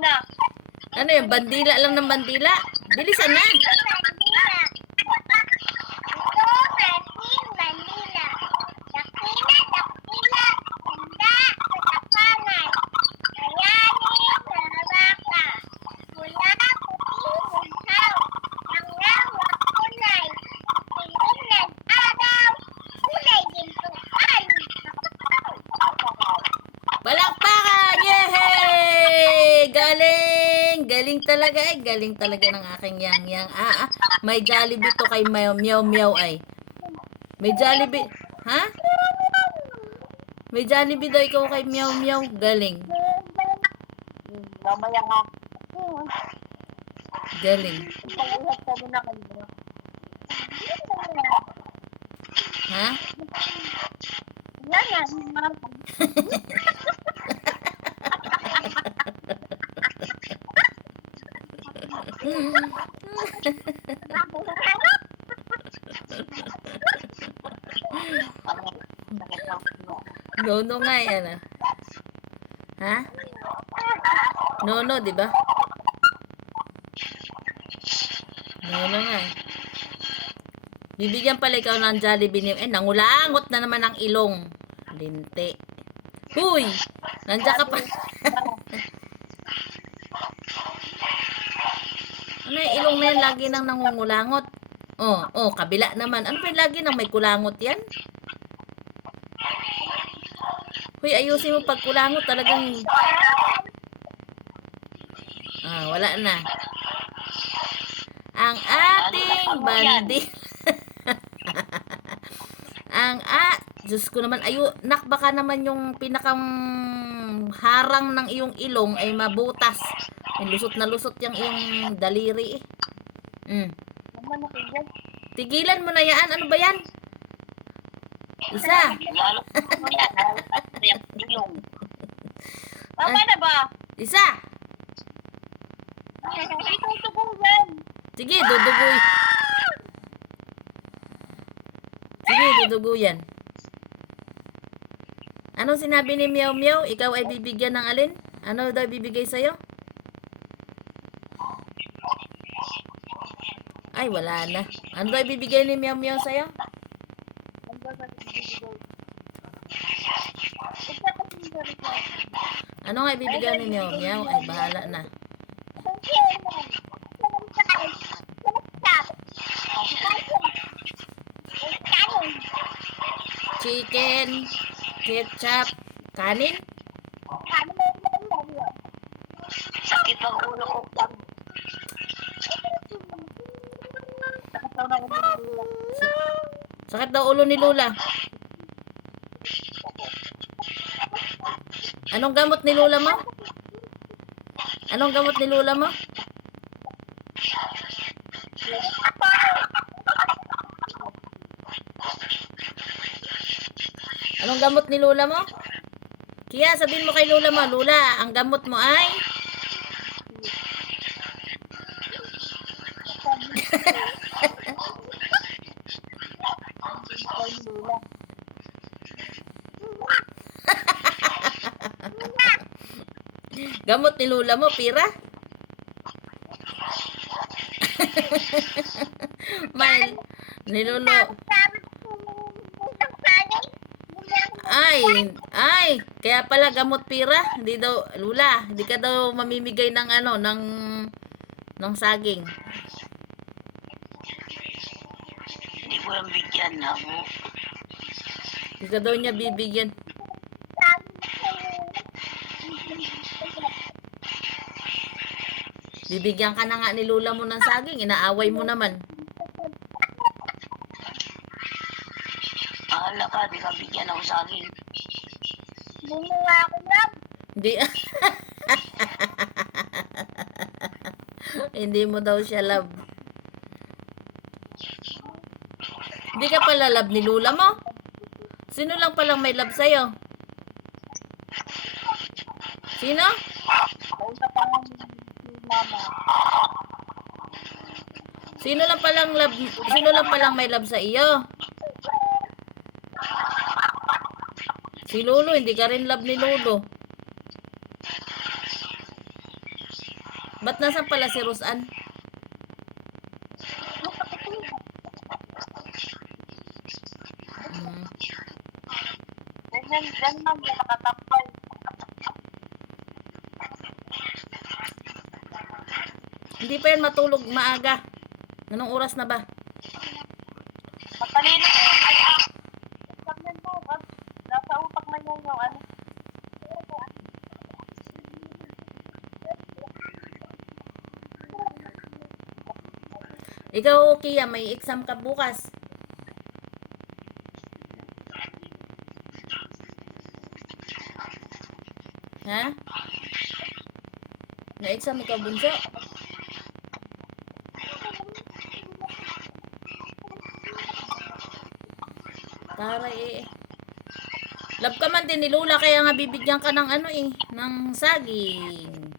na. Ano yung bandila lang ng bandila? Bilisan na. Palakpakan! Yehey! Galing! Galing talaga eh. Galing talaga ng aking yang-yang. May Jollibee to kay Meow Meow ay. May Jollibee. Ha? May Jollibee daw ikaw kay Meow Meow. Galing. Mamaya nga. Galing. Pag-uhat ka muna kayo. Ha? Yan. Nono nga yan ah. Ha? Nono, di ba? Nono nga eh. Bibigyan pala ikaw ng Jollibee niyo. Nangulangot na naman ang ilong. Linti. Huy! Nandiyan ka pa. Ano yung ilong na yan? Lagi nang nangungulangot. Kabila naman. Ano pa yung lagi nang may kulangot yan? Huy, ayusin mo pagkulangot. Talagang... wala na. Ang ating bandi. Diyos ko naman, nak, baka naman yung pinakang harang ng iyong ilong ay mabutas. Lusot na lusot yung iyong daliri eh. Tigilan mo na yan. Ano ba yan? Isa. Tama na ba? Isa. Sige, dudugoy. Sige, dudugoy yan. Anong sinabi ni Meow Meow? Ikaw ay bibigyan ng alin? Ano daw bibigay sa'yo? Ay, wala na. Ano daw bibigay ni Meow Meow sa'yo? Ano nga ibibigay ni Meow Meow? Ay, bahala na. Chicken, ketchup, kanin? Sakit ang ulo ko. Sakit daw ulo ni Lola. Anong gamot ni Lola mo? Anong gamot ni Lola mo? Anong gamot ni Lola mo? Kaya sabihin mo kay Lola mo, Lola, ang gamot mo ay... Gamot ni Lola mo, pira? May nilolo. Ay, kaya pala gamot pira. Hindi daw, Lola, hindi ka daw mamimigay ng ng saging. Hindi ko yung bigyan na mo. Hindi ka daw niya bibigyan. Bibigyan ka na nga ni Lola mo ng saging. Inaaway mo naman. Bahala ka, di ka bigyan ako sa akin. Bumuha ako lang. Hindi. Hindi mo daw siya love. Hindi ka pala love ni Lola mo? Sino lang palang may love sa'yo? Sino? Kausap pa lang si mama. Sino lang palang may love sa iyo? Si Lolo, hindi ka rin love ni Lolo. Ba't nasan pala si Roseanne? Mm. Ganyan man, nakatampay. Hindi pa yan matulog maaga. Anong oras na ba? Matalino ko. Ay, Sagnan mo, nasa utak na niya yung ano. Ikaw, Kia, may exam ka bukas. Ha? May exam ikaw, bunso? Tara eh. Love ka man din ni Lola, kaya nga bibigyan ka ng ano eh, ng saging.